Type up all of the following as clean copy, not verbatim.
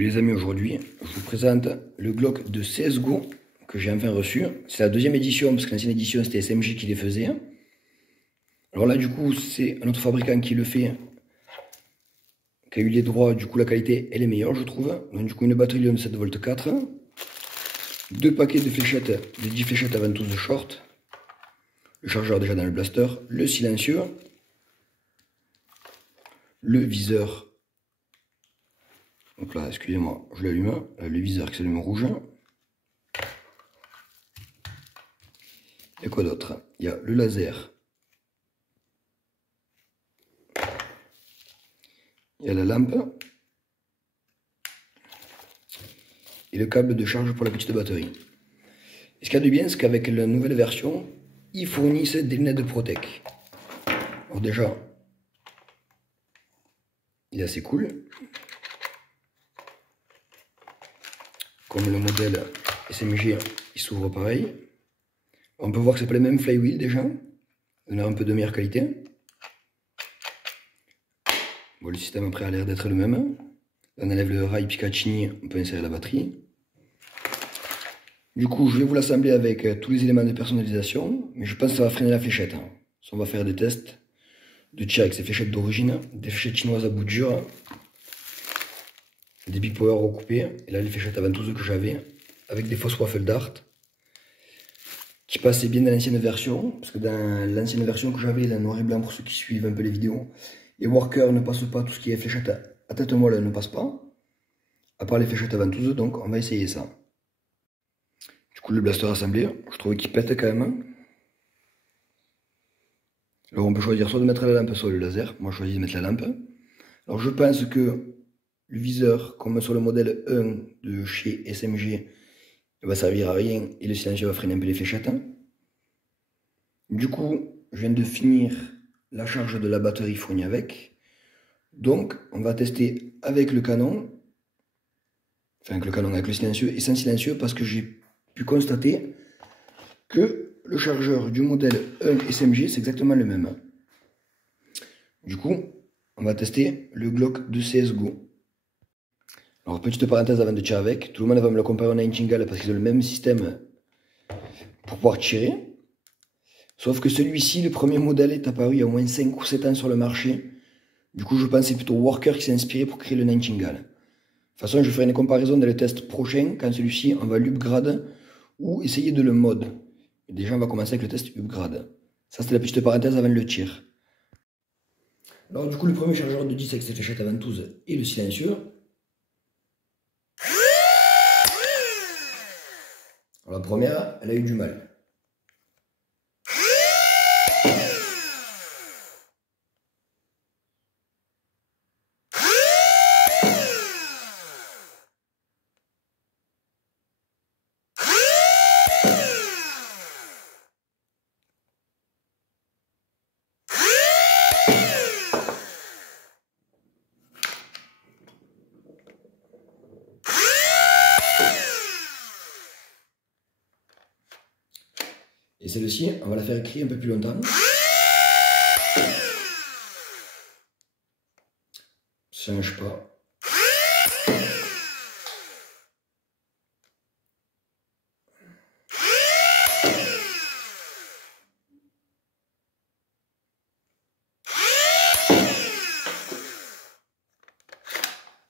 Salut les amis, aujourd'hui je vous présente le Glock de CSGO que j'ai enfin reçu. C'est la deuxième édition parce que l'ancienne édition c'était SMG qui les faisait. Alors là du coup c'est un autre fabricant qui le fait, qui a eu les droits, du coup la qualité elle est meilleure je trouve. Donc du coup une batterie de 7V 4, deux paquets de fléchettes, des 10 fléchettes à ventouses de short, le chargeur déjà dans le blaster, le silencieux, le viseur. Donc là, excusez-moi, je l'allume. Le viseur qui s'allume rouge. Et quoi d'autre? Il y a le laser. Il y a la lampe. Et le câble de charge pour la petite batterie. Et ce qu'il y a de bien, c'est qu'avec la nouvelle version, ils fournissent des lunettes de Protec. Alors déjà, il est assez cool. Comme le modèle SMG, il s'ouvre pareil. On peut voir que c'est pas les mêmes flywheel déjà. On a un peu de meilleure qualité. Bon, le système après a l'air d'être le même. On enlève le rail Picatinny, on peut insérer la batterie. Du coup, je vais vous l'assembler avec tous les éléments de personnalisation, mais je pense que ça va freiner la fléchette. On va faire des tests de tir avec ces fléchettes d'origine, des fléchettes chinoises à bout dur, des Big Power recoupées, et là les fléchettes à ventouses que j'avais, avec des fausses waffles dart, qui passaient bien dans l'ancienne version, parce que dans l'ancienne version que j'avais, la noir et blanc pour ceux qui suivent un peu les vidéos, les workers ne passent pas, tout ce qui est fléchettes à tête molle ne passe pas, à part les fléchettes à ventouses, donc on va essayer ça. Du coup le blaster assemblé, je trouve qu'il pète quand même. Alors on peut choisir soit de mettre la lampe, soit le laser. Moi je choisis de mettre la lampe. Alors je pense que le viseur, comme sur le modèle 1 de chez SMG, il va servir à rien et le silencieux va freiner un peu les fléchettes. Du coup, je viens de finir la charge de la batterie fournie avec. Donc on va tester avec le canon, enfin avec le canon, avec le silencieux et sans silencieux, parce que j'ai pu constater que le chargeur du modèle 1 SMG c'est exactement le même. Du coup, on va tester le Glock de CSGO. Alors, petite parenthèse avant de tirer avec, tout le monde va me le comparer au Nightingale parce qu'ils ont le même système pour pouvoir tirer. Sauf que celui-ci, le premier modèle, est apparu il y a au moins 5 ou 7 ans sur le marché. Du coup, je pense que c'est plutôt Worker qui s'est inspiré pour créer le Nightingale. De toute façon, je ferai une comparaison dans le test prochain, quand celui-ci, on va l'upgrade ou essayer de le mod. Et déjà, on va commencer avec le test upgrade. Ça, c'était la petite parenthèse avant le tir. Alors, du coup, le premier chargeur de 10 avec cette fléchette à ventouse et le silencieux. Alors, la première, elle a eu du mal. Et celle-ci, on va la faire crier un peu plus longtemps. Ça ne change pas.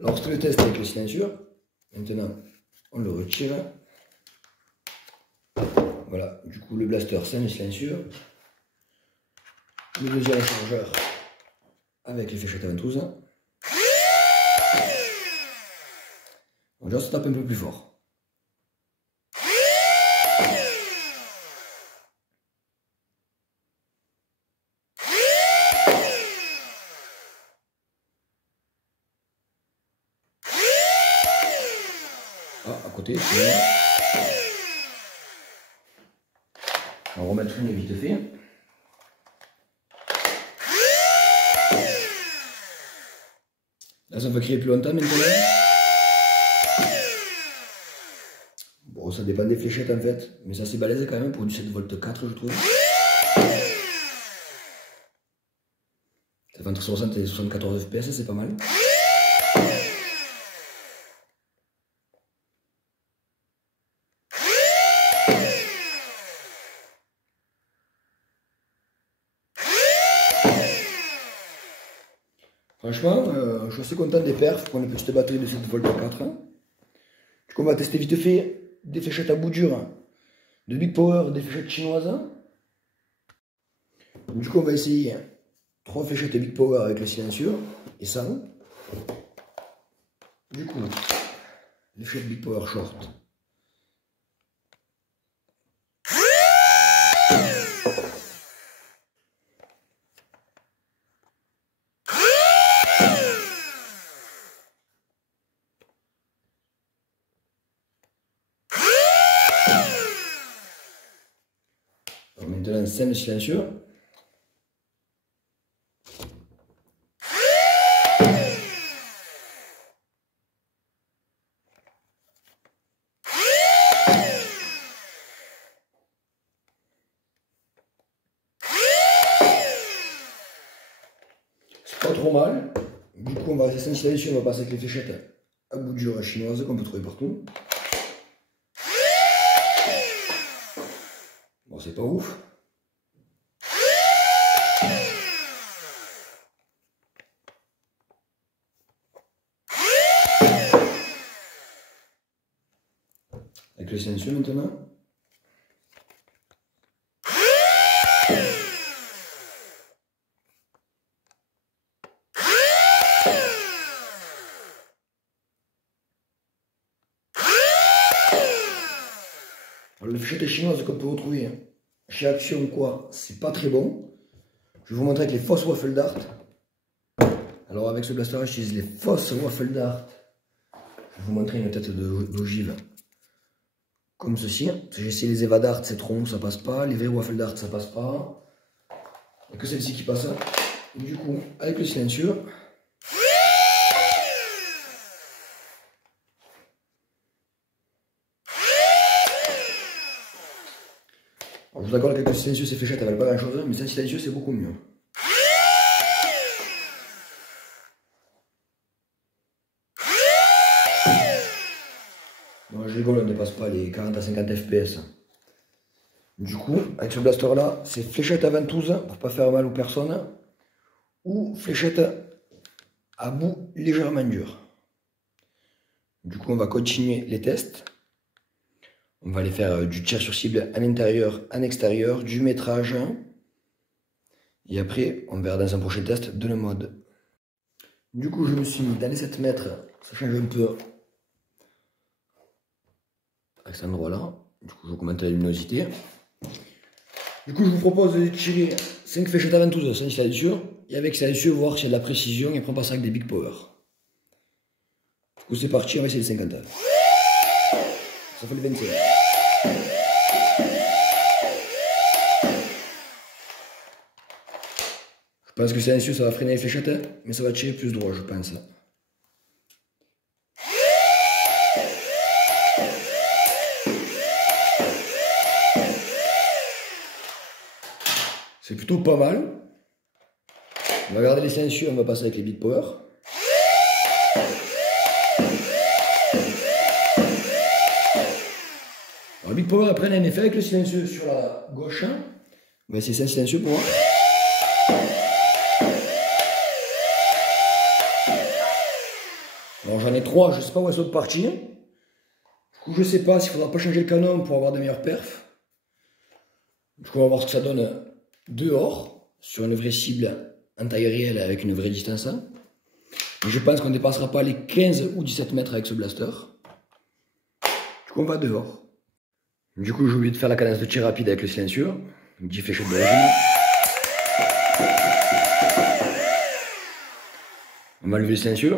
Alors c'était le test avec le silencieux. Maintenant, on le retire. Voilà, du coup le blaster c'est le silencieux. Le deuxième chargeur avec les fléchettes à ventouse. Donc là, ça tape un peu plus fort. Ah, à côté, c'est... On va remettre une vite fait. Là, ça va crier plus longtemps maintenant. Bon, ça dépend des fléchettes en fait, mais ça c'est balèze quand même pour du 7V 4 je trouve. Ça fait entre 60 et 74 FPS, c'est pas mal. Franchement, je suis assez content des perfs pour une petite batterie de 7 volts 4. Du coup, on va tester vite fait des fléchettes à bout dur de Big Power, des fléchettes chinoises. Du coup, on va essayer 3 fléchettes Big Power avec le silencieux et sans. Du coup, les fléchettes Big Power short. Alors maintenant, c'est le silencieux. C'est pas trop mal. Du coup, on va rester sans silencieux, on va passer avec les fléchettes à bout dur chinoises qu'on peut trouver partout. Bon, c'est pas ouf. Avec le silencieux maintenant. Alors, les fléchettes chinoises qu'on peut retrouver chez Action ou quoi, c'est pas très bon. Je vais vous montrer avec les fausses waffle dart. Alors avec ce blaster, j'utilise les fausses waffle dart. Je vais vous montrer une tête d'ogive comme ceci. J'ai essayé les Eva Dart, c'est trop, ça passe pas. Les vraies waffle dart, ça passe pas. Il n'y a que celle-ci qui passe. Du coup, avec le silencieux. Alors, je suis d'accord avec le silencieux, ces fléchettes, elles valent pas grand chose, mais sans silencieux, c'est beaucoup mieux. Bon, je rigole, on ne dépasse pas les 40 à 50 fps. Du coup, avec ce blaster là, c'est fléchette à ventouse pour pas faire mal aux personnes, ou fléchette à bout légèrement dur. Du coup, on va continuer les tests. On va aller faire du tir sur cible à l'intérieur, en extérieur, du métrage. Et après, on verra dans un prochain test de le mode. Du coup, je me suis mis dans les 7 mètres, ça change un peu à cet endroit-là. Du coup, je augmente la luminosité. Du coup, je vous propose de tirer 5 fléchettes à ventouse sans silencieux. Et avec silencieux, voir s'il y a de la précision et prendre pas ça avec des Big Power. Du coup, c'est parti, on va essayer les 50. Ça fait le 25. Je pense que silencieux, ça va freiner les fléchettes, mais ça va tirer plus droit, je pense. C'est plutôt pas mal. On va garder les silencieux, on va passer avec les Big Power. Alors, Big Power après un effet avec le silencieux sur la gauche. On va essayer sans silencieux pour voir. Alors j'en ai 3, je ne sais pas où elles sont parties. Du coup, je ne sais pas s'il ne faudra pas changer le canon pour avoir de meilleurs perfs. Du coup, on va voir ce que ça donne dehors, sur une vraie cible en taille réelle avec une vraie distance. Mais je pense qu'on ne dépassera pas les 15 ou 17 mètres avec ce blaster. Du coup, on va dehors. Du coup, j'ai oublié de faire la cadence de tir rapide avec le silencieux. 10 fléchettes d'origine. On va enlever le silencieux.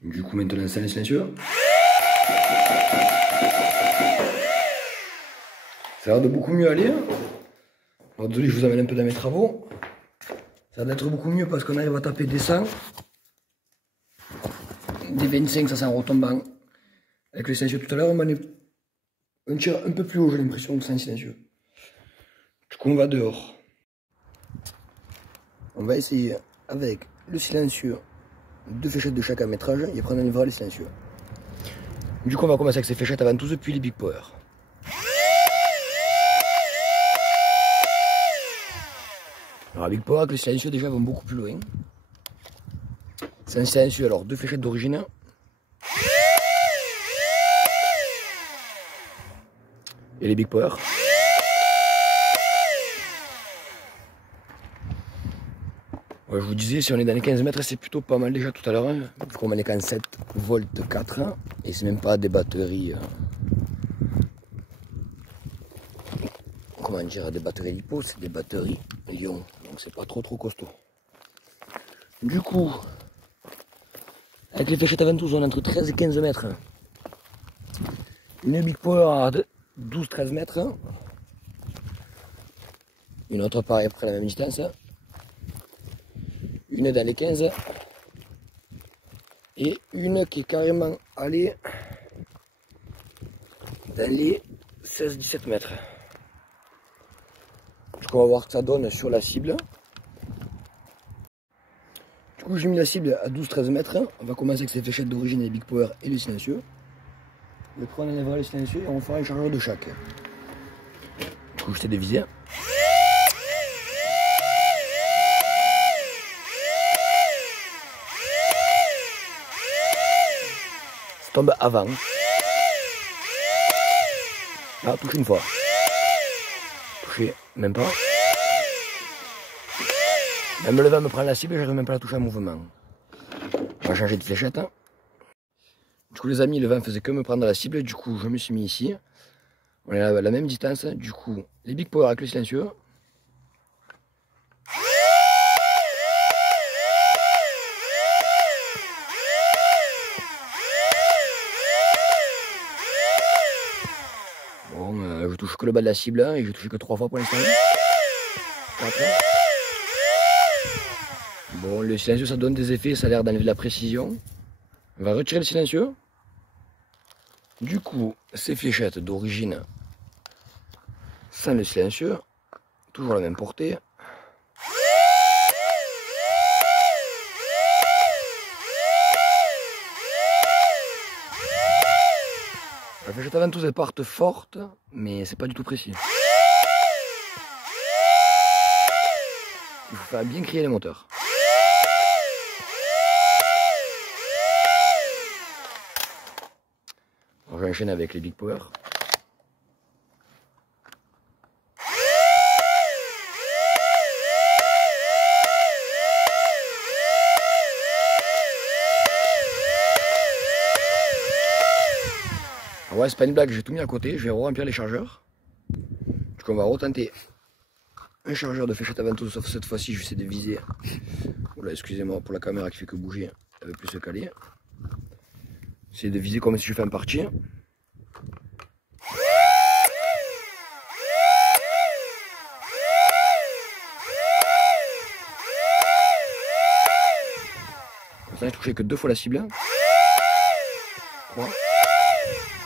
Du coup, maintenant, c'est le silencieux. Ça a l'air de beaucoup mieux aller. Alors, désolé, je vous amène un peu dans mes travaux. Ça a l'air d'être beaucoup mieux parce qu'on arrive à taper des 100. Des 25, ça c'est en retombant. Avec le silencieux tout à l'heure, on tire un peu plus haut, j'ai l'impression, que sans silencieux. Du coup, on va dehors. On va essayer avec le silencieux 2 fléchettes de chaque métrage et après on enlèvera les silencieux. Du coup, on va commencer avec ces fléchettes à ventouse puis les Big Power. Alors, la Big Power avec les silencieux déjà vont beaucoup plus loin. C'est un silencieux, alors 2 fléchettes d'origine. Et les Big Power. Ouais, je vous disais, si on est dans les 15 mètres, c'est plutôt pas mal déjà tout à l'heure. Hein, comme on est qu'en 7 volts 4. Hein, et c'est même pas des batteries. Comment dire, des batteries LiPo, c'est des batteries Lyon. Donc c'est pas trop costaud. Du coup, avec les fléchettes à ventouse, on est entre 13 et 15 mètres. Une Big Power à 12-13 mètres. Une autre pareil après la même distance. Une dans les 15. Et une qui est carrément allée dans les 16-17 mètres. Du coup, on va voir ce que ça donne sur la cible. Du coup, j'ai mis la cible à 12-13 mètres. On va commencer avec ces fléchettes d'origine, les Big Power et les silencieux. Le premier, on enlèvera les silencieux et on fera un chargeur de chaque. Du coup, je t'ai dévisé. Ça tombe avant. Là, touche une fois. Toucher, même pas. Même le vent me prend la cible, j'arrive même pas à la toucher en mouvement. On va changer de fléchette. Hein. Du coup, les amis, le vent faisait que me prendre la cible. Du coup, je me suis mis ici. On est à la même distance. Du coup, les Big Power avec le silencieux. Bon, je touche que le bas de la cible et je touche que 3 fois pour l'instant. 4. Bon, le silencieux, ça donne des effets, ça a l'air d'enlever de la précision. On va retirer le silencieux. Du coup, ces fléchettes d'origine sans le silencieux, toujours la même portée. La fléchette à ventouse, elles partent fortes, mais c'est pas du tout précis. Il faut faire bien crier les moteurs. Alors, j'enchaîne avec les Big Power. Alors ouais, c'est pas une blague, j'ai tout mis à côté, je vais remplir les chargeurs. Du coup, on va retenter un chargeur de fléchette à ventouse, sauf cette fois-ci, je vais essayer de viser. Oula, excusez-moi pour la caméra qui fait que bouger, elle veut plus se caler. Essayer de viser comme si je fais un parti. Pour l'instant, j'ai touché que 2 fois la cible. 3.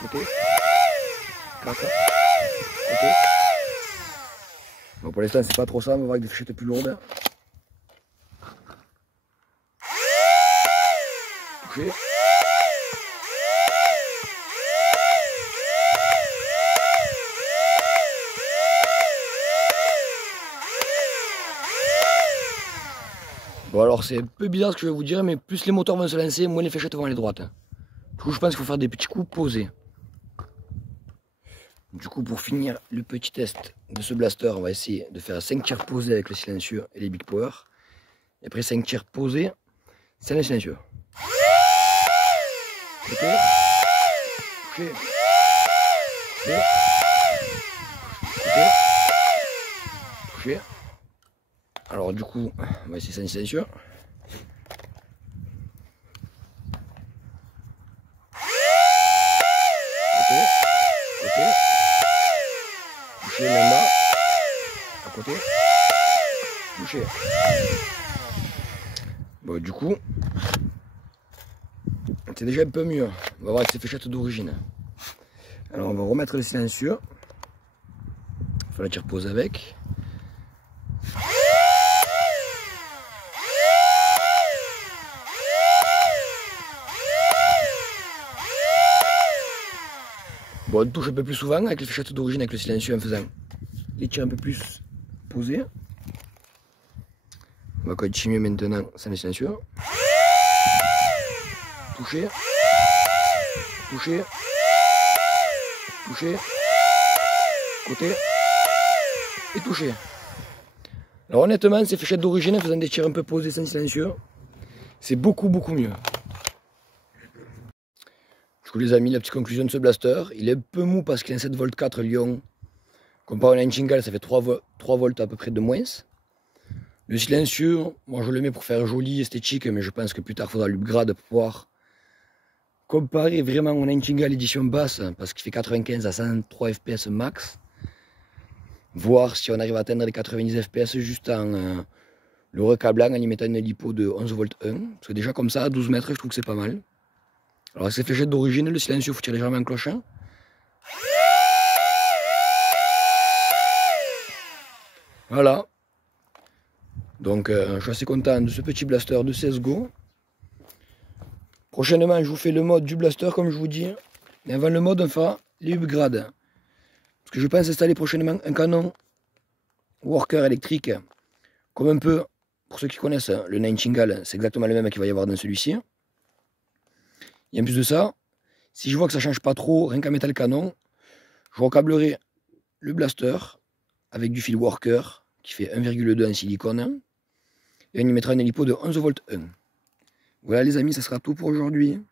Côté. 4. Côté. Bon, pour l'instant, c'est pas trop ça, on va voir avec des fléchettes plus lourdes. Touché. Bon alors c'est un peu bizarre ce que je vais vous dire, mais plus les moteurs vont se lancer, moins les fléchettes vont aller droite. Du coup je pense qu'il faut faire des petits coups posés. Du coup pour finir le petit test de ce blaster, on va essayer de faire 5 tirs posés avec le silencieux et les Big Power. Et après 5 tirs posés sans le silencieux. Ok. Touché. Touché. Touché. Touché. Alors du coup, on va essayer sans silencieux. Côté, côté. Touché, même bas. À côté. Touché. Bon, du coup, c'est déjà un peu mieux. On va voir avec ces fléchettes d'origine. Alors on va remettre le silencieux. Il faut la tirer pose avec. Bon, on touche un peu plus souvent avec les fléchettes d'origine, avec le silencieux en faisant les tirs un peu plus posés. On va continuer maintenant sans le silencieux. toucher, toucher, toucher, côté et toucher. Alors honnêtement, ces fléchettes d'origine, faisant des tirs un peu posés sans silencieux, c'est beaucoup mieux. Du coup les amis, la petite conclusion de ce blaster, il est un peu mou parce qu'il a un 7V4 Lyon. Comparé à un Nightingale, ça fait 3 volts à peu près de moins. Le silencieux, moi je le mets pour faire joli, esthétique, mais je pense que plus tard il faudra l'upgrade pour pouvoir comparer vraiment au Nightingale édition basse, parce qu'il fait 95 à 103 fps max. Voir si on arrive à atteindre les 90 fps juste en le recablant, en y mettant une lipo de 11V 1. Parce que déjà comme ça, à 12 mètres, je trouve que c'est pas mal. Alors avec ces fléchettes d'origine, le silencieux, il faut tirer légèrement en cloche. Voilà. Donc je suis assez content de ce petit blaster de CSGO. Prochainement, je vous fais le mode du blaster, comme je vous dis. Mais avant le mode, on fera les upgrades. Parce que je pense installer prochainement un canon worker électrique. Comme un peu, pour ceux qui connaissent, le Nightingale, c'est exactement le même qu'il va y avoir dans celui-ci. Et en plus de ça, si je vois que ça ne change pas trop, rien qu'à mettre le canon, je recablerai le blaster avec du fil worker qui fait 1,2 en silicone. Et on y mettra une lipo de 11V 1. Voilà les amis, ça sera tout pour aujourd'hui.